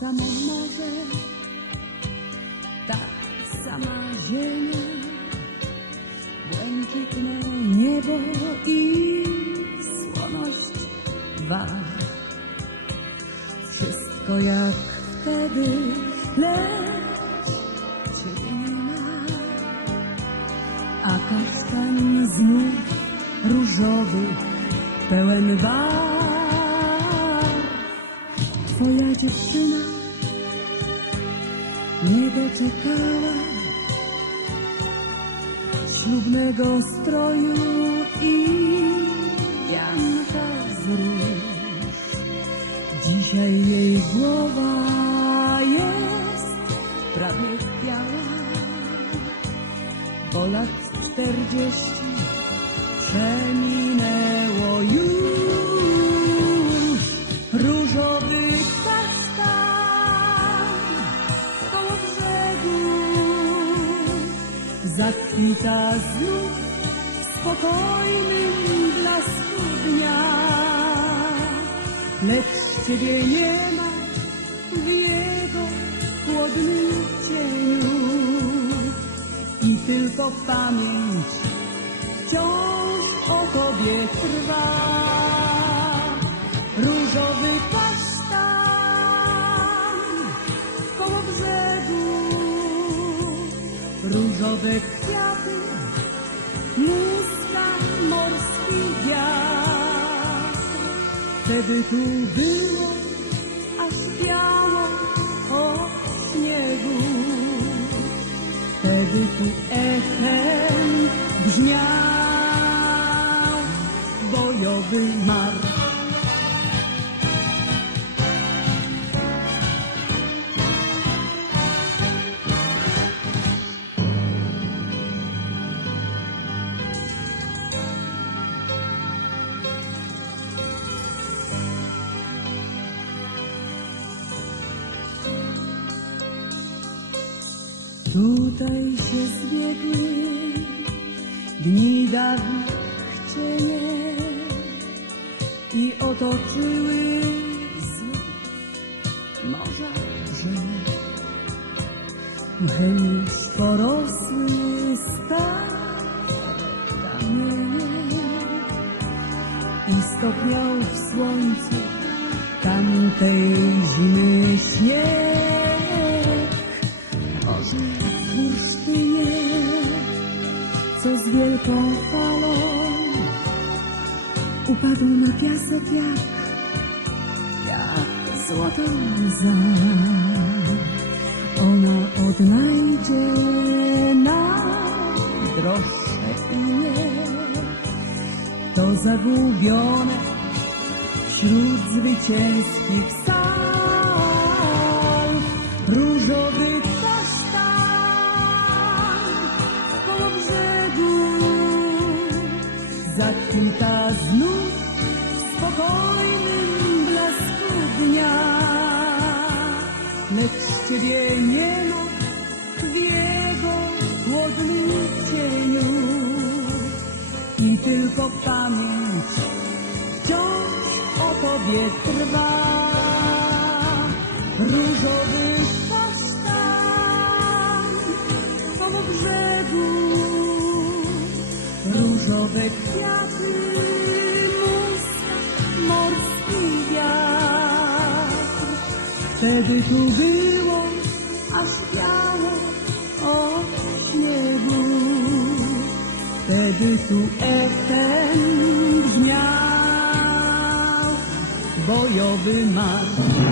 samo morze, ta sama ziemia, błękitne niebo i słoność war. Wszystko jak wtedy, lecz ciebie nie ma, a kasztan znów różowy, pełen barw. Twoja dziewczyna nie doczekała ślubnego stroju i janka z. Dzisiaj jej głowa jest prawie biała, bo lat czterdzieści zakwita znów spokojnym blasku dnia. Lecz ciebie nie ma w jego chłodnym cieniu i tylko pamięć wciąż o tobie trwa. Różowe kwiaty, muska, morski wiatr. Wtedy tu było aż biało Tutaj się zbiegły dni dawnych chcienie i otoczyły zły morza brzeg. Mchenistwo rosły stare kamienie i stopniał w słońcu tamtej zimy wielką falą upadł na piasek jak, jak złota łza. Ona odnajdzie najdroższe imię, to zagubione wśród zwycięskich sal. Zakwita znów w spokojnym blasku dnia. Lecz ciebie nie ma w jego chłodnym cieniu i tylko pamięć wciąż o tobie trwa. Różowy różowe kwiaty, morski wiatr. Wtedy tu było aż biało od śniegu. Wtedy tu echem brzmiał bojowy marsz.